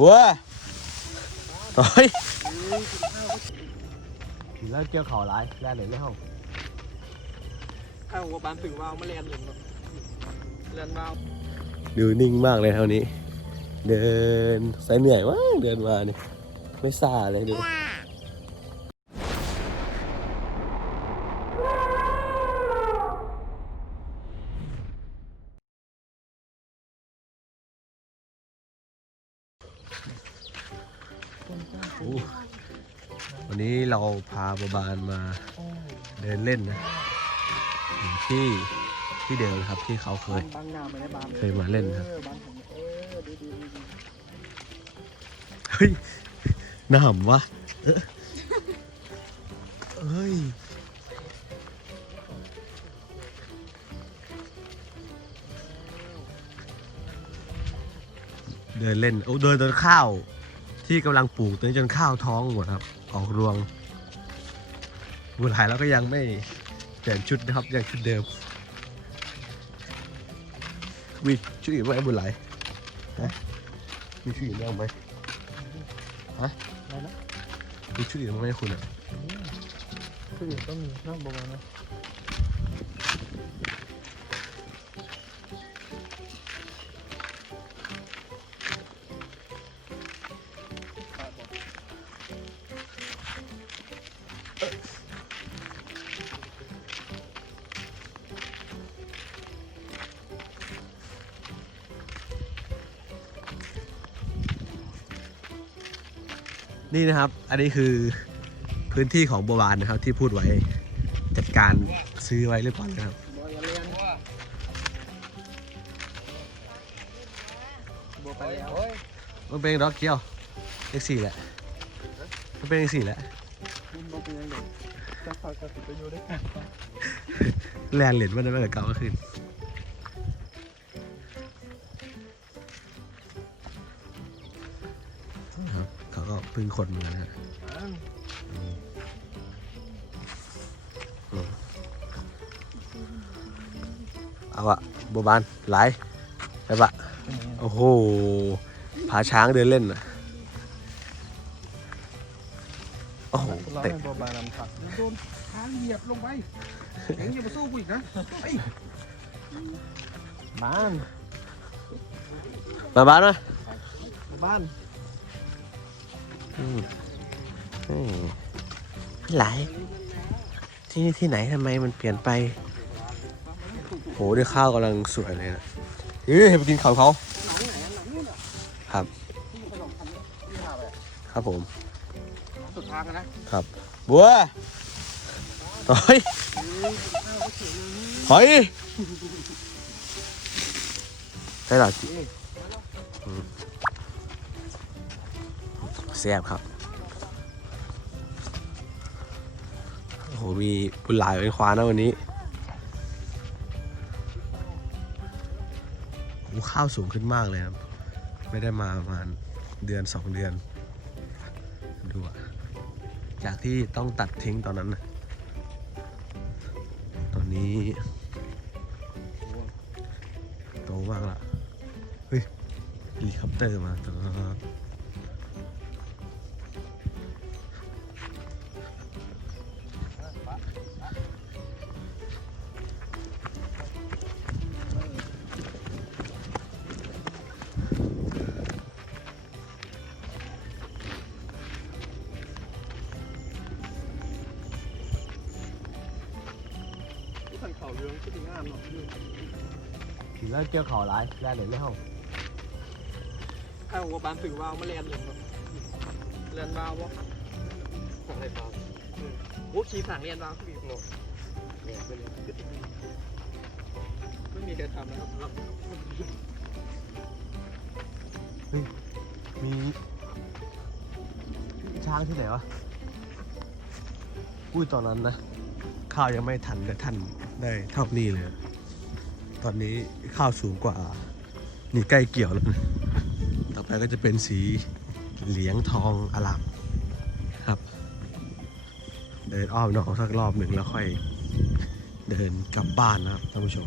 บัวต่อยแล้วเกี่ยวเข่าร้ายแล่นเลยไม่ห้องข้าวหัวปานถือวาวมาเรียนเลยเรียนวาวดูนิ่งมากเลยเท่านี้ เดินใส่เหนื่อยมากเดินมาเนี่ยไม่ซาเลยดู นนี้เราพาบาบานมาเดินเล่นนะที่ที่เดิมครับที่เขาเคย บางนาไม่ได้บางเคยมาเล่นครับ เฮ้ยหน้าหำวะเอ้ยเดินเล่นโอ้เดินจนข้าว ที่กำลังปลูกตอนนี้จนข้าวท้องหมดครับ ออกรวงบุญหายแล้วก็ยังไม่เปลี่ยนชุดนะครับยังชุดเดิมวิชุดอื่นไหมบุญหลายฮะมีชุดอื่นบ้างไหมอะไรนะมีชุดอื่นบ้างไหมคุณอะคืออื่นก็มีนั่งบนนะ นี่นะครับ อันนี้คือพื้นที่ของบัวบานนะครับ ที่พูดไว้จัดการซื้อไว้เรียบร้อยแล้วครับบอยเรียนว่าบัวไปแล้วมันเป็นร็อกเกียวเลขสี่แหละมันเป็นเลขสี่แหละคุณบัวเป็นยังไงจะฝากกับสิไปอยู่ด้วยกันแลนเหรียญมันได้มาเกิดเก่าก็ขึ้น พึ่งคนเหมือนกันฮะเอาอะบัวบานไหลไปปะโอ้โหผาช้างเดินเล่นอะโอ้โหเราเตะให้บัวบานำผักโดนทางเหยียบลงไปเอ็งอย่ามาสู้กูอีกนะไอ้บ้านมาบ้านไหมบ้าน อืมอืมไหลที่นี่ที่ไหนทำไมมันเปลี่ยนไป โหเดี๋ยวข้าวกำลังสวยเลยนะเฮ้ยไปกินเขาเขาครับ ครับผม สุดทางอะนะ ครับ บัวถอยถอยใช่หรอจิอื แซ่บครับ โอ้โห มีบุญหลายเป็นควานะวันนี้ข้าวสูงขึ้นมากเลยครับ ไม่ได้มาประมาณเดือนสองเดือน ดูอะจากที่ต้องตัดทิ้งตอนนั้นนะตอนนี้ โตมากละเฮ้ยเฮลิคอปเตอร์มาตลอด แล้วเกี่ยวเขาร้ายแล่นเลยไม่ห้องข้าวหัวปานถือว่าวมาเรียนเลยเรียนวาววะสั่งอะไรวาวโอ้ขี่สั่งเรียนวาวคือโลดเรียนไปเลยไม่มีใครทำนะครับมีช้างที่ไหนวะอุ้ยตอนนั้นนะข้าวยังไม่ทันแต่ท่านได้เท่านี้เลย ตอนนี้ข้าวสูงกว่า นี่ใกล้เกี่ยวแล้วนะต่อไปก็จะเป็นสีเหลืองทองอลามครับ เดินอ้อมหนองสักรอบหนึ่งแล้วค่อยเดินกลับบ้านนะครับท่านผู้ชม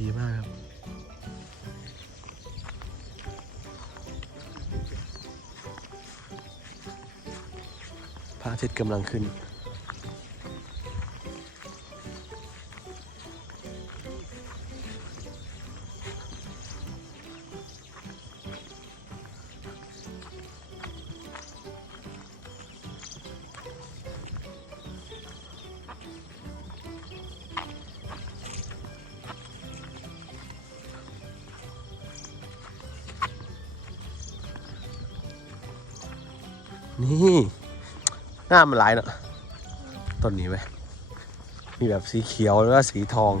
ดีมากครับ พระอาทิตย์กำลังขึ้น นี่หน้ามันหลายเนาะต้นนี้ไหมมีแบบสีเขียวแล้วก็สีทอง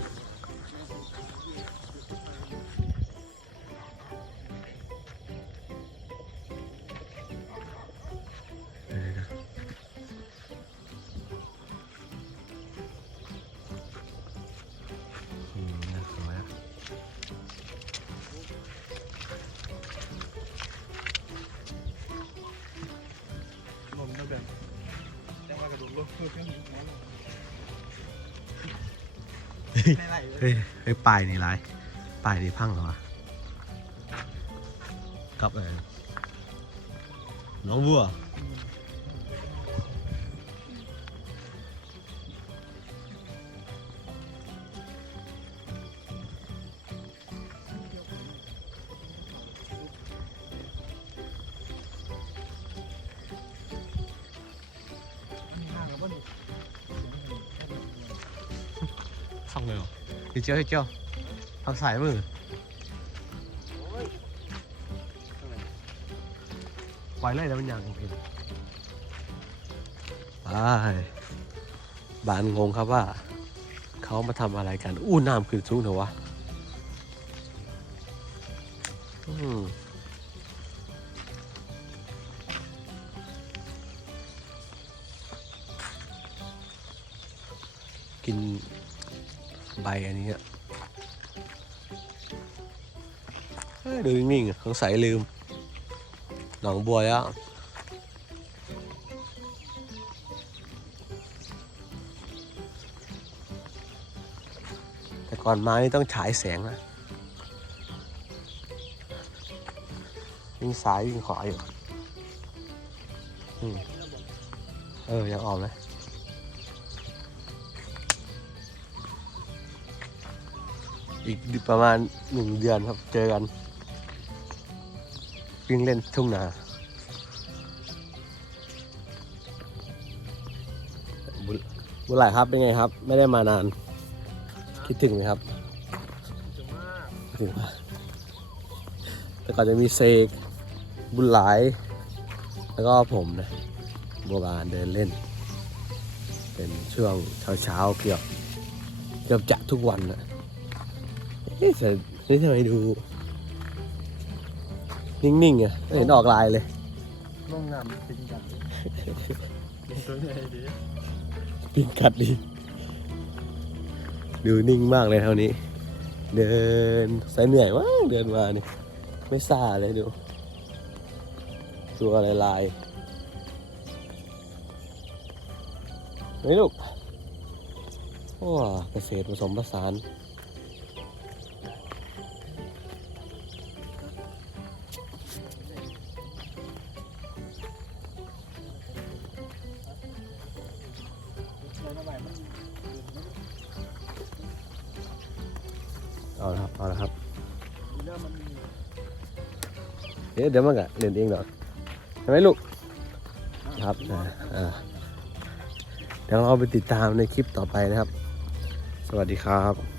เฮ้ยเฮ้ยปลายนี่ไรปลายนี่พังเหรอวะกับอะไรน้องวัว เลยเหรอเฮ้ยเจ้าเฮ้ยเจ้าทางสายมือโอ้ยไว้เลยแล้วมันยังเห็นไปบ้านงงครับว่า เขามาทำอะไรกัน อู้น้ำขึ้นสูงเถอะวะอืมกิน ใบอันนี้ดูนิ่งๆสงสัยลืม หนองบัวแล้วแต่ก่อนมานี่ต้องฉายแสงนะวิ่งซ้ายวิ่งขวาอยู่เออ ยังออกเลย อีกประมาณหนึ่งเดือนครับเจอกันวิ่งเล่นทุ่งนาบุญบุญหลายครับเป็นไงครับ ไม่ได้มานาน คิดถึงไหมครับถึงมากคิดถึงมากแต่ก่อนจะมีเซกบุญหลาย แล้วก็ผมนะโบัวบานเดินเล่น เป็นช่วงเช้าๆเกือบเกือบจะทุกวันนะ เอ๊ะแต่นี่ทำไมดู นิ่งๆอะไม่เห็นออกลายเลยลงน้ำเป็นกันเป็นตัวใหญ่ดีปิงกัดดีดูนิ่งมากเลยเท่านี้ เดินสายเหนื่อยมากเดินมาเนี่ยไม่ซาเลยดู ตัวอะไรลายเฮ้ยลูก โอ้เกษตรผสมผสาน เริ่มมันเดี๋ยวเดี๋ยวมันก็เล่นเองหน่อใช่ไหมลูกครับอ่าเดี๋ยวเราไปติดตามในคลิปต่อไปนะครับ สวัสดีครับ